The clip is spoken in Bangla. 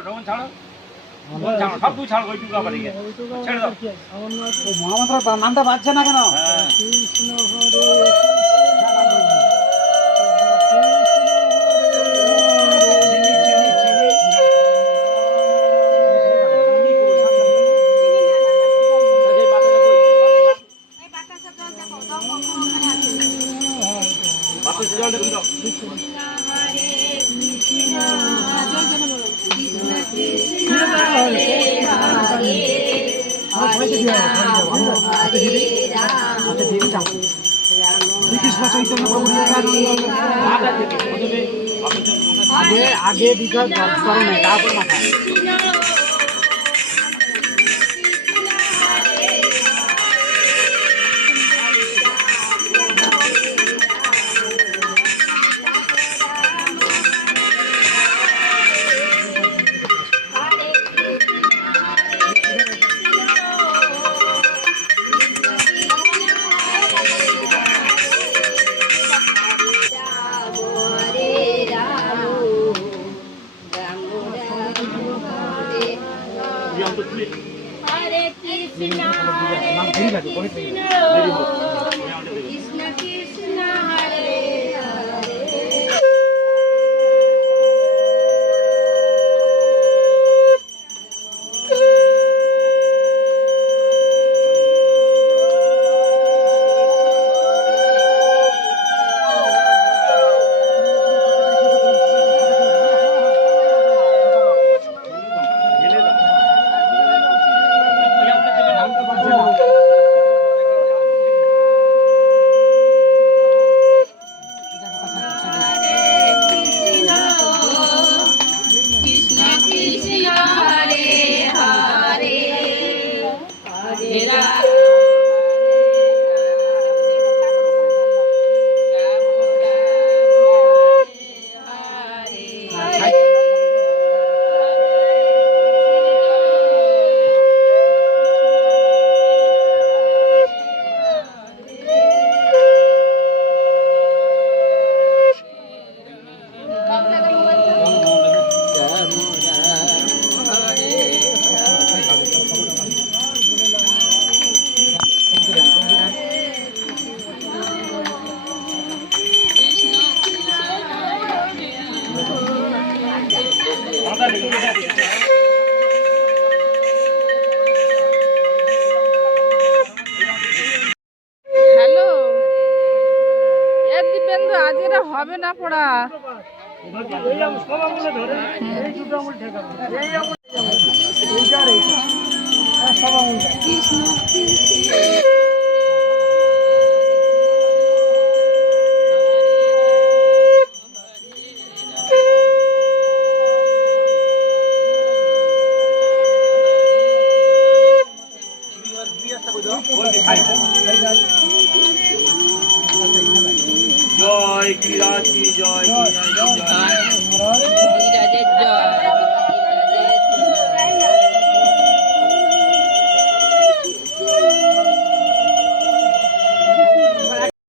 ছাড়ো ঢোল ছাড়ো। সব তুই ছাড়ো ওইটুকু আবার ইয়ে। ছেড়ে দাও। মহামন্ত্র নামটা বাজছে না কেন হ্যাঁ। চিনি চিনি মাথা থেকে প্রথমে বাতাসা আগে আগে স্মরণে তারপর মাথায়। হরে কৃষ্ণ হরে কৃষ্ণ। হবে না পড়া। কৃষ্ণ কৃষ্ণ বলবি জয় কিরাতি জয় কিরাতি জয়